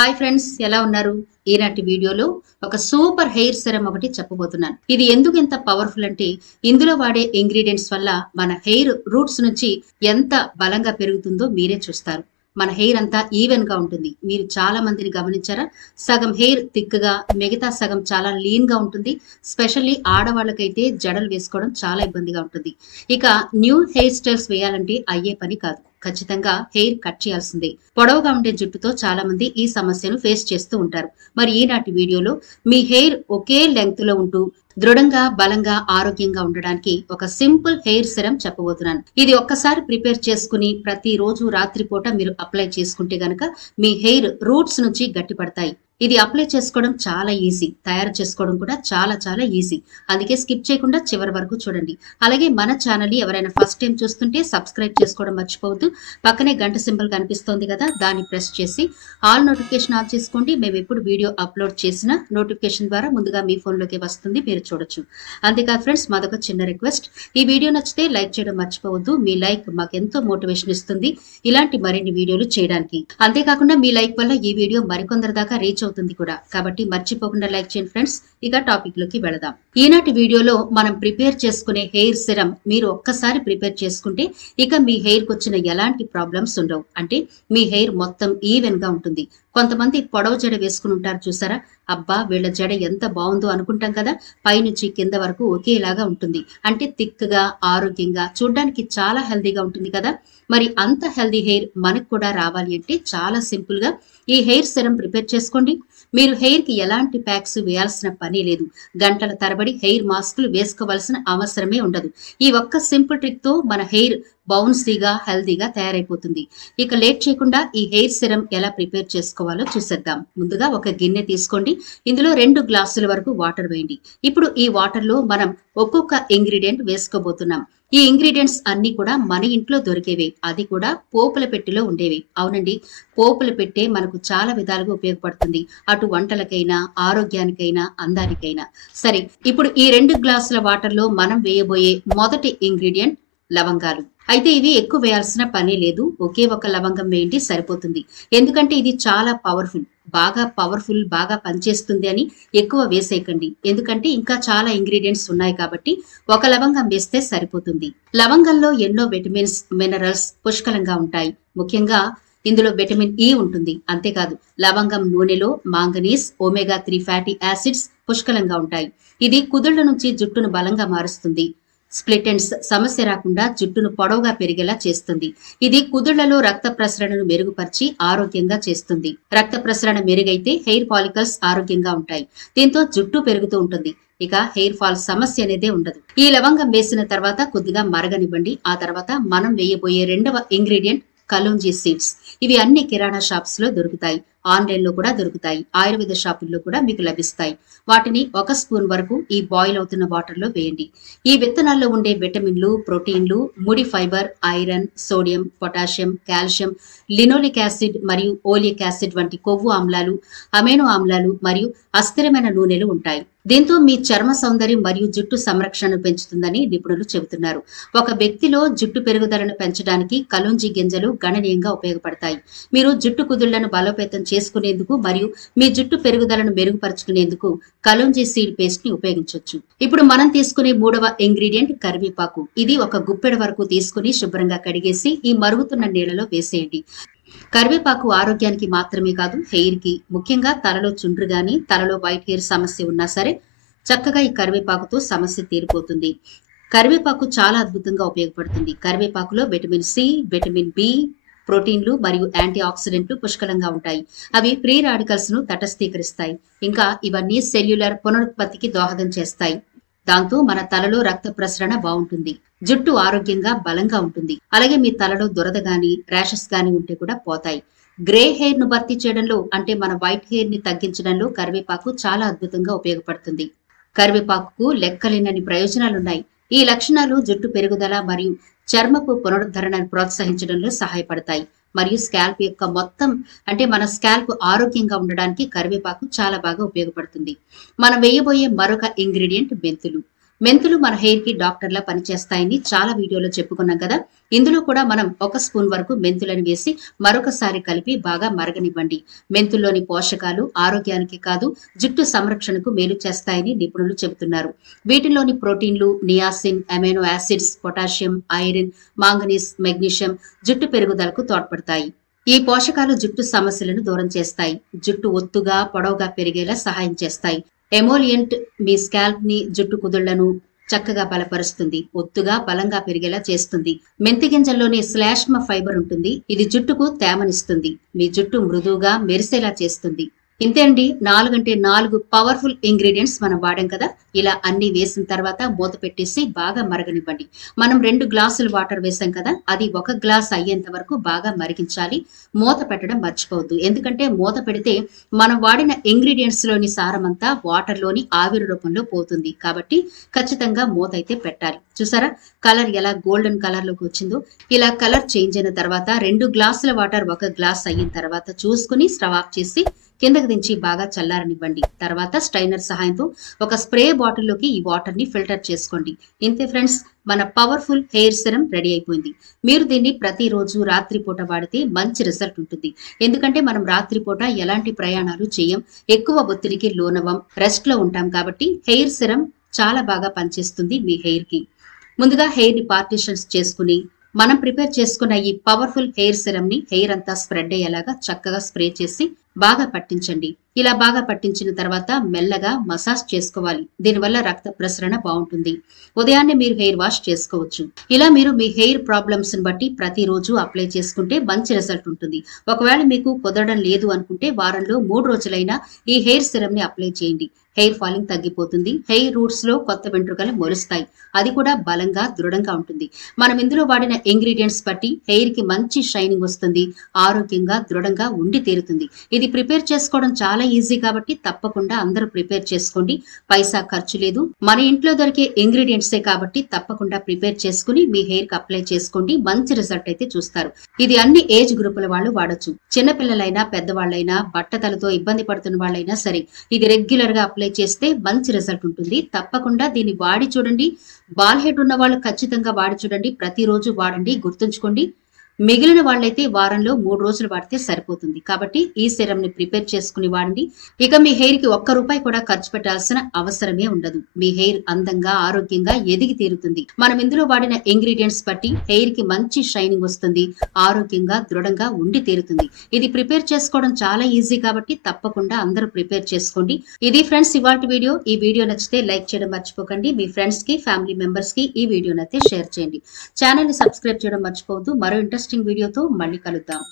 Hi friends, ఎలా ఉన్నారు? ఈనాటి వీడియోలో ఒక సూపర్ హెయిర్ సెరం ఒకటి చెప్పబోతున్నాను. ఇది ఎందుకు ఎంత పవర్ఫుల్ అంటే ఇందులో వాడే ఇంగ్రీడియంట్స్ వల్ల మన హెయిర్ రూట్స్ నుంచి ఎంత బలంగా పెరుగుతుందో మీరే చూస్తారు. మన హెయిర్ అంతా ఈవెన్ గా ఉంటుంది. మీరు చాలా మందిని గమనించారా? సగం హెయిర్ థిక్ గా, మిగతా సగం చాలా లీన్ గా ఉంటుంది. స్పెషల్లీ ఆడవాళ్ళకైతే జడలు వేసుకోవడం చాలా ఇబ్బందిగా ఉంటుంది. ఇక న్యూ హెయిర్ స్టైల్స్ వేయాలంటే అయ్యే పని కాదు. ఖచ్చితంగా హెయిర్ కట్ చేయాల్సిందే. పొడవుగా ఉండే జుట్టుతో చాలా మంది ఈ సమస్యను ఫేస్ చేస్తూ ఉంటారు. మరి ఈనాటి వీడియోలో మీ హెయిర్ ఒకే లెంగ్త్ లో ఉంటూ దృఢంగా, బలంగా, ఆరోగ్యంగా ఉండడానికి ఒక సింపుల్ హెయిర్ సెరం చెప్పబోతున్నాను. ఇది ఒక్కసారి ప్రిపేర్ చేసుకుని ప్రతిరోజు రాత్రిపూట మీరు అప్లై చేసుకుంటే గనక మీ హెయిర్ రూట్స్ నుంచి గట్టిపడతాయి. ఇది అప్లై చేసుకోవడం చాలా ఈజీ, తయారు చేసుకోవడం కూడా చాలా చాలా ఈజీ. అందుకే స్కిప్ చేయకుండా చివరి వరకు చూడండి. అలాగే మన ఛానల్ ని ఎవరైనా ఫస్ట్ టైం చూస్తుంటే సబ్స్క్రైబ్ చేసుకోవడం మర్చిపోవద్దు. పక్కనే గంట సింబల్ కనిపిస్తోంది కదా, దాన్ని ప్రెస్ చేసి ఆల్ నోటిఫికేషన్ ఆన్ చేసుకోండి. మేము ఎప్పుడు వీడియో అప్లోడ్ చేసినా నోటిఫికేషన్ ద్వారా ముందుగా మీ ఫోన్లోకి వస్తుంది, మీరు చూడొచ్చు. అంతేకాదు ఫ్రెండ్స్, మాదొక చిన్న రిక్వెస్ట్, ఈ వీడియో నచ్చితే లైక్ చేయడం మర్చిపోవద్దు. మీ లైక్ మాకెంతో మోటివేషన్ ఇస్తుంది ఇలాంటి మరిన్ని వీడియోలు చేయడానికి. అంతేకాకుండా మీ లైక్ వల్ల ఈ వీడియో మరికొందరి దాకా రీచ్ అవుతుంది కూడా. కాబట్టి మర్చిపోకుండా లైక్ చేయండి ఫ్రెండ్స్. ఇక టాపిక్ లోకి వెళదాం. ఈనాటి వీడియోలో మనం ప్రిపేర్ చేసుకునే హెయిర్ సిరం మీరు ఒక్కసారి ప్రిపేర్ చేసుకుంటే ఇక మీ హెయిర్ కు వచ్చిన ఎలాంటి ప్రాబ్లమ్స్ ఉండవు. అంటే మీ హెయిర్ మొత్తం ఈవెన్ గా ఉంటుంది. కొంతమంది పొడవు జడ వేసుకుని ఉంటారు చూసారా? అబ్బా, వీళ్ళ జడ ఎంత బాగుందో అనుకుంటాం కదా. పైనుంచి కింద వరకు ఒకేలాగా ఉంటుంది. అంటే థిక్ గా, ఆరోగ్యంగా, చూడడానికి చాలా హెల్దీగా ఉంటుంది కదా. మరి అంత హెల్దీ హెయిర్ మనకు కూడా రావాలి అంటే చాలా సింపుల్ గా ఈ హెయిర్ సెరం ప్రిపేర్ చేసుకోండి. మీరు హెయిర్ కి ఎలాంటి ప్యాక్స్ వేయాల్సిన పని లేదు. గంటల తరబడి హెయిర్ మాస్కులు వేసుకోవాల్సిన అవసరమే ఉండదు. ఈ ఒక్క సింపుల్ ట్రిక్ తో మన హెయిర్ బౌన్సీగా, హెల్దీగా తయారైపోతుంది. ఇక లేట్ చేయకుండా ఈ హెయిర్ సిరం ఎలా ప్రిపేర్ చేసుకోవాలో చూసేద్దాం. ముందుగా ఒక గిన్నె తీసుకోండి. ఇందులో 2 గ్లాసుల వరకు వాటర్ వేయండి. ఇప్పుడు ఈ వాటర్ లో మనం ఒక్కొక్క ఇంగ్రీడియంట్ వేసుకోబోతున్నాం. ఈ ఇంగ్రీడియంట్స్ అన్ని కూడా మన ఇంట్లో దొరికేవే, అది కూడా పోపుల పెట్టెలో ఉండేవి. అవునండి, పోపుల పెట్టె మనకు చాలా విధాలుగా ఉపయోగపడుతుంది. అటు వంటలకైనా, ఆరోగ్యానికైనా, అందానికైనా. సరే, ఇప్పుడు ఈ 2 గ్లాసుల వాటర్ లో మనం వేయబోయే మొదటి ఇంగ్రీడియంట్ లవంగాలు. అయితే ఇవి ఎక్కువ వేయాల్సిన పని లేదు. ఒకే ఒక లవంగం వేయండి, సరిపోతుంది. ఎందుకంటే ఇది చాలా పవర్ఫుల్, బాగా పనిచేస్తుంది అని ఎక్కువ వేసేయకండి. ఎందుకంటే ఇంకా చాలా ఇంగ్రీడియంట్స్ ఉన్నాయి కాబట్టి ఒక లవంగం వేస్తే సరిపోతుంది. లవంగంలో ఎన్నో విటమిన్స్, మినరల్స్ పుష్కలంగా ఉంటాయి. ముఖ్యంగా ఇందులో విటమిన్ ఇ ఉంటుంది. అంతేకాదు లవంగం నూనెలో మాంగనీస్, ఒమేగా 3 ఫ్యాటీ యాసిడ్స్ పుష్కలంగా ఉంటాయి. ఇది కుదుళ్ల నుంచి జుట్టును బలంగా మారుస్తుంది. స్ప్లిట్ ఎండ్స్ సమస్య రాకుండా జుట్టును పొడవుగా పెరిగేలా చేస్తుంది. ఇది కుదుళ్లలో రక్త ప్రసరణను మెరుగుపరిచి ఆరోగ్యంగా చేస్తుంది. రక్త ప్రసరణ మెరుగైతే హెయిర్ ఫాలికల్స్ ఆరోగ్యంగా ఉంటాయి. దీంతో జుట్టు పెరుగుతూ ఉంటుంది. ఇక హెయిర్ ఫాల్ సమస్య అనేదే ఉండదు. ఈ లవంగం వేసిన తర్వాత కొద్దిగా మరగనివ్వండి. ఆ తర్వాత మనం వేయబోయే రెండవ ఇంగ్రీడియంట్ కలోంజీ సీడ్స్. ఇవి అన్ని కిరాణా షాప్స్ లో దొరుకుతాయి, ఆన్లైన్ లో కూడా దొరుకుతాయి, ఆయుర్వేద షాపుల్లో కూడా మీకు లభిస్తాయి. వాటిని 1 స్పూన్ వరకు ఈ బాయిల్ అవుతున్న వాటర్ లో వేయండి. ఈ విత్తనాల్లో ఉండే విటమిన్లు, ప్రోటీన్లు, ముడి fibre, iron, sodium, potassium, calcium, linoleic acid మరియు ఓలిక్ యాసిడ్ వంటి కొవ్వు ఆమ్లాలు, అమైనో ఆమ్లాలు మరియు అస్థిరమైన నూనెలు ఉంటాయి. దీంతో మీ చర్మ సౌందర్యం మరియు జుట్టు సంరక్షణను పెంచుతుందని నిపుణులు చెబుతున్నారు. ఒక వ్యక్తిలో జుట్టు పెరుగుదలను పెంచడానికి కలోంజీ గింజలు గణనీయంగా ఉపయోగపడతాయి. మీరు జుట్టు కుదుళ్లను బలోపేతం చేసుకునేందుకు మరియు మీ జుట్టు పెరుగుదలను మెరుగుపరుచుకునేందుకు కలోంజీ సీడ్ పేస్ట్ ని ఉపయోగించవచ్చు. ఇప్పుడు మనం తీసుకునే మూడవ ఇంగ్రీడియంట్ కరివేపాకు. ఇది ఒక గుప్పెడ వరకు తీసుకుని శుభ్రంగా కడిగేసి ఈ మరుగుతున్న నీళ్లలో వేసేయండి. కరివేపాకు ఆరోగ్యానికి మాత్రమే కాదు, హెయిర్ కి, ముఖ్యంగా తలలో చుండ్రు గాని, తలలో వైట్ హెయిర్ సమస్య ఉన్నా సరే చక్కగా ఈ కరివేపాకుతో సమస్య తీరిపోతుంది. కరివేపాకు చాలా అద్భుతంగా ఉపయోగపడుతుంది. కరివేపాకులో విటమిన్ సి, విటమిన్ బి, ప్రోటీన్లు మరియు యాంటీ ఆక్సిడెంట్లు పుష్కలంగా ఉంటాయి. అవి ఫ్రీ రాడికల్స్ ను తటస్థీకరిస్తాయి. ఇంకా ఇవన్నీ సెల్యులర్ పునరుత్పత్తికి దోహదం చేస్తాయి. దాంతో మన తలలో రక్త ప్రసరణ బాగుంటుంది. జుట్టు ఆరోగ్యంగా, బలంగా ఉంటుంది. అలాగే మీ తలలో దురద గాని, ర్యాషెస్ గాని ఉంటే కూడా పోతాయి. గ్రే హెయిర్ ను భర్తీ చేయడంలో, అంటే మన వైట్ హెయిర్ ని తగ్గించడంలో కరివేపాకు చాలా అద్భుతంగా ఉపయోగపడుతుంది. కరివేపాకుకు లెక్కలేనన్ని ప్రయోజనాలున్నాయి. ఈ లక్షణాలు జుట్టు పెరుగుదల మరియు చర్మపు పునరుద్ధరణను ప్రోత్సహించడంలో సహాయపడతాయి. మరియు స్కాల్ప్ యొక్క మొత్తం, అంటే మన స్కాల్ప్ ఆరోగ్యంగా ఉండడానికి కరివేపాకు చాలా బాగా ఉపయోగపడుతుంది. మనం వేయబోయే మరొక ఇంగ్రీడియంట్ మెంతులు. మెంతులు మన హెయిర్ కి డాక్టర్లా పనిచేస్తాయని చాలా వీడియోలో చెప్పుకున్నాం కదా. ఇందులో కూడా మనం 1 స్పూన్ వరకు మెంతులను వేసి మరొకసారి కలిపి బాగా మరగనివ్వండి. మెంతుల్లోని పోషకాలు ఆరోగ్యానికి కాదు, జుట్టు సంరక్షణకు మేలు చేస్తాయని నిపుణులు చెబుతున్నారు. వీటిలోని ప్రోటీన్లు, niacin, amino acids, potassium, iron, manganese, magnesium జుట్టు పెరుగుదలకు తోడ్పడతాయి. ఈ పోషకాలు జుట్టు సమస్యలను దూరం చేస్తాయి. జుట్టు ఒత్తుగా, పొడవుగా పెరిగేలా సహాయం చేస్తాయి. ఎమోలియంట్ మీ స్కాల్ప్ ని, జుట్టు కుదుళ్లను చక్కగా బలపరుస్తుంది. ఒత్తుగా, బలంగా పెరిగేలా చేస్తుంది. మెంతి గింజల్లోని శ్లాష్మ ఫైబర్ ఉంటుంది. ఇది జుట్టుకు తేమనిస్తుంది. మీ జుట్టు మృదువుగా మెరిసేలా చేస్తుంది. ఇంతే అండి. 4 అంటే 4 పవర్ఫుల్ ఇంగ్రీడియంట్స్ మనం వాడాం కదా. ఇలా అన్ని వేసిన తర్వాత మూత పెట్టేసి బాగా మరగనివ్వండి. మనం 2 గ్లాసులు వాటర్ వేసాం కదా, అది 1 గ్లాస్ అయ్యేంత వరకు బాగా మరిగించాలి. మూత పెట్టడం మర్చిపోవద్దు. ఎందుకంటే మూత పెడితే మనం వాడిన ఇంగ్రీడియంట్స్ లోని సారమంతా వాటర్ లోని ఆవిరి రూపంలో పోతుంది. కాబట్టి ఖచ్చితంగా మూత అయితే పెట్టాలి. చూసారా కలర్ ఎలా గోల్డెన్ కలర్ లోకి వచ్చిందో. ఇలా కలర్ చేంజ్ అయిన తర్వాత 2 గ్లాసుల వాటర్ 1 గ్లాస్ అయిన తర్వాత చూసుకుని స్టవ్ ఆఫ్ చేసి కిందకి దించి బాగా చల్లారనివ్వండి. తర్వాత స్ట్రైనర్ సహాయంతో ఒక స్ప్రే బాటిల్లోకి ఈ వాటర్ ని ఫిల్టర్ చేసుకోండి. ఇంతే ఫ్రెండ్స్, మన పవర్ఫుల్ హెయిర్ సిరమ్ రెడీ అయిపోయింది. మీరు దీన్ని ప్రతిరోజు రాత్రిపూట వాడితే మంచి రిజల్ట్ ఉంటుంది. ఎందుకంటే మనం రాత్రిపూట ఎలాంటి ప్రయాణాలు చేయం, ఎక్కువ ఒత్తిడికి లోనవం, రెస్ట్ లో ఉంటాం. కాబట్టి హెయిర్ సిరమ్ చాలా బాగా పనిచేస్తుంది మీ హెయిర్ కి. ముందుగా హెయిర్ ని పార్టిషన్స్ చేసుకుని మనం ప్రిపేర్ చేసుకున్న ఈ పవర్ఫుల్ హెయిర్ సిరమ్ ని హెయిర్ అంతా స్ప్రెడ్ అయ్యేలాగా చక్కగా స్ప్రే చేసి బాగా పట్టించండి. ఇలా బాగా పట్టించిన తర్వాత మెల్లగా మసాజ్ చేసుకోవాలి. దీనివల్ల రక్త ప్రసరణ బాగుంటుంది. ఉదయాన్నే మీరు హెయిర్ వాష్ చేసుకోవచ్చు. ఇలా మీరు మీ హెయిర్ ప్రాబ్లమ్స్ ని బట్టి ప్రతిరోజు అప్లై చేసుకుంటే మంచి రిజల్ట్ ఉంటుంది. ఒకవేళ మీకు కుదరడం లేదు అనుకుంటే వారంలో 3 రోజులైనా ఈ హెయిర్ సిరమ్ ని అప్లై చేయండి. హెయిర్ ఫాలింగ్ తగ్గిపోతుంది. హెయిర్ రూట్స్ లో కొత్త వెంట్రుకలు మొలుస్తాయి. అది కూడా బలంగా, దృఢంగా ఉంటుంది. మనం ఇందులో వాడిన ఇంగ్రీడియంట్స్ బట్టి హెయిర్ కి మంచి షైనింగ్ వస్తుంది. ఆరోగ్యంగా, దృఢంగా ఉండి తీరుతుంది. ఇది ప్రిపేర్ చేసుకోవడం చాలా ఈజీ కాబట్టి తప్పకుండా అందరూ ప్రిపేర్ చేసుకోండి. పైసా ఖర్చు లేదు. మన ఇంట్లో దొరికే ఇంగ్రీడియంట్సే కాబట్టి తప్పకుండా ప్రిపేర్ చేసుకుని మీ హెయిర్ కి అప్లై చేసుకోండి. మంచి రిజల్ట్ అయితే చూస్తారు. ఇది అన్ని ఏజ్ గ్రూపుల వాళ్ళు వాడొచ్చు. చిన్నపిల్లలైనా, పెద్దవాళ్ళైనా, బట్టతలతో ఇబ్బంది పడుతున్న వాళ్ళైనా సరే ఇది రెగ్యులర్ గా అప్లై చేస్తే మంచి రిజల్ట్ ఉంటుంది. తప్పకుండా దీన్ని వాడి చూడండి. బాల్ హెడ్ ఉన్న వాళ్ళు ఖచ్చితంగా వాడి చూడండి. ప్రతిరోజు వాడండి. గుర్తుంచుకోండి, మిగిలిన వాళ్ళైతే వారంలో 3 రోజులు వాడితే సరిపోతుంది. కాబట్టి ఈ సిరమ్ ని ప్రిపేర్ చేసుకుని వాడండి. ఇక మీ హెయిర్ కి ₹1 కూడా ఖర్చు పెట్టాల్సిన అవసరమే ఉండదు. మీ హెయిర్ అందంగా, ఆరోగ్యంగా ఎదిగి తీరుతుంది. మనం ఇందులో వాడిన ఇంగ్రీడియంట్స్ బట్టి హెయిర్ కి మంచి షైనింగ్ వస్తుంది. ఆరోగ్యంగా, దృఢంగా ఉండి తీరుతుంది. ఇది ప్రిపేర్ చేసుకోవడం చాలా ఈజీ కాబట్టి తప్పకుండా అందరూ ప్రిపేర్ చేసుకోండి. ఇది ఫ్రెండ్స్ ఇవాల్టి వీడియో. ఈ వీడియో నచ్చితే లైక్ చేయడం మర్చిపోకండి. మీ ఫ్రెండ్స్ కి, ఫ్యామిలీ మెంబర్స్ కి ఈ వీడియోని అయితే షేర్ చేయండి. ఛానల్ ని సబ్స్క్రైబ్ చేయడం మర్చిపోవద్దు. మరో ఇంట్రెస్టింగ్ వీడియోతో మళ్ళీ కలుద్దాం.